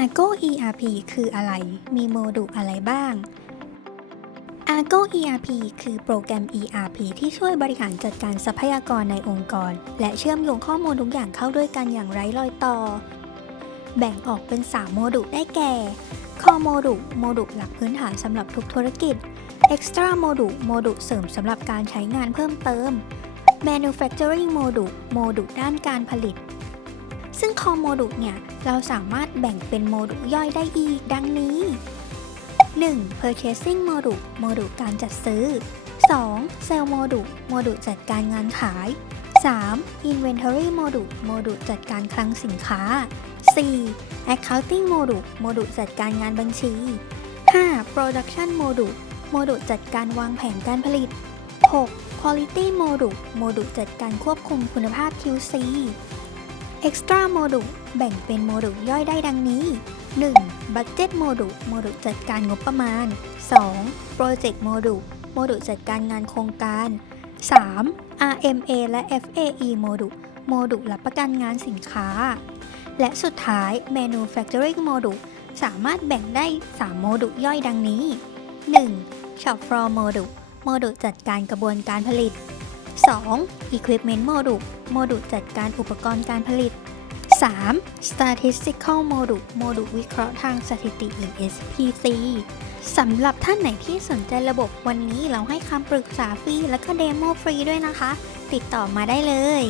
Argo ERP คืออะไร มีโมดูลอะไรบ้าง Argo ERP คือโปรแกรม ERP ที่ช่วยบริหารจัดการทรัพยากรในองค์กร และเชื่อมโยงข้อมูลทุกอย่างเข้าด้วยกันอย่างไร้รอยต่อ แบ่งออกเป็น 3 โมดูลได้แก่ Core โมดูลโมดูลหลักพื้นฐานสำหรับทุกธุรกิจ Extra โมดูลโมดูลเสริมสำหรับการใช้งานเพิ่มเติม Manufacturing โมดูลโมดูลด้านการผลิต ซึ่ง Core โมดูลเนี่ย เราสามารถแบ่งเป็นโมดูลย่อยได้อีกดังนี้ 1. Purchasing โมดูลโมดูลการจัดซื้อ 2. Sell โมดูลโมดูลจัดการงานขาย 3. Inventory โมดูลโมดูลจัดการคลังสินค้า 4. Accounting โมดูลโมดูลจัดการงานบัญชี 5. Production โมดูลโมดูลจัดการวางแผนการผลิต 6. Quality โมดูลโมดูลจัดการควบคุมคุณภาพ QC Extra โมดูลแบ่งเป็นโมดูลย่อยได้ดังนี้ 1. Budget โมดูลโมดูลจัดการงบประมาณ 2. Project โมดูลโมดูลจัดการงานโครงการ 3. RMA และ FAE โมดูลโมดูลรับประกันงานสินค้า และสุดท้าย Manufacturing โมดูลสามารถแบ่งได้ 3 โมดูลย่อยดังนี้ 1. Shop floor โมดูลโมดูลจัดการกระบวนการผลิต 2. Equipment โมดูลโมดูลจัดการอุปกรณ์การผลิต 3. Statistical Module โมดูลวิเคราะห์ทางสถิติหรือ SPC สำหรับท่านไหนที่สนใจระบบวันนี้เราให้คำปรึกษาฟรีและก็เดโมฟรีด้วยนะคะ ติดต่อมาได้เลย